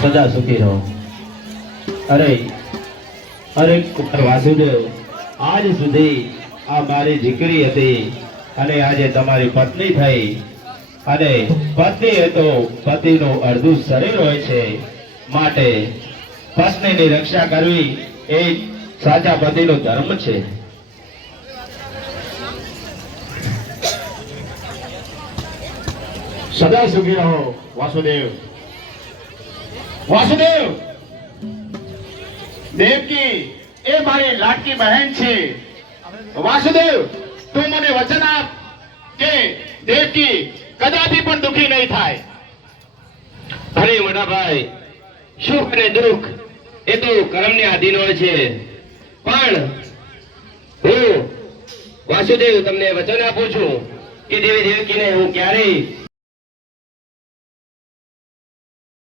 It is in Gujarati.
સદા સુખી રહો. અરે અરે કુમાર વાસુદેવ, આજ સુધી આ મારી દીકરી હતી અને આજે તમારી પત્ની થઈ. અને પત્ની એ તો પતિનું અડધું શરીર હોય છે, માટે પત્નીની રક્ષા કરવી એ સાચા પતિનો ધર્મ છે. સદા સુખી રહો વાસુદેવ. વાસુદેવ, દેવકી એ મારી લાડકી બહેન છે. વાસુદેવ, તું મને વચન આપ કે દેવકી કદાપી પણ દુખી નહીં થાય. અરે મોટા ભાઈ, સુખ અને દુઃખ એ તો કર્મને આધીન હોય છે. પણ હું વાસુદેવ તમને વચન આપું છું કે દેવી દેવકીને હું ક્યારેય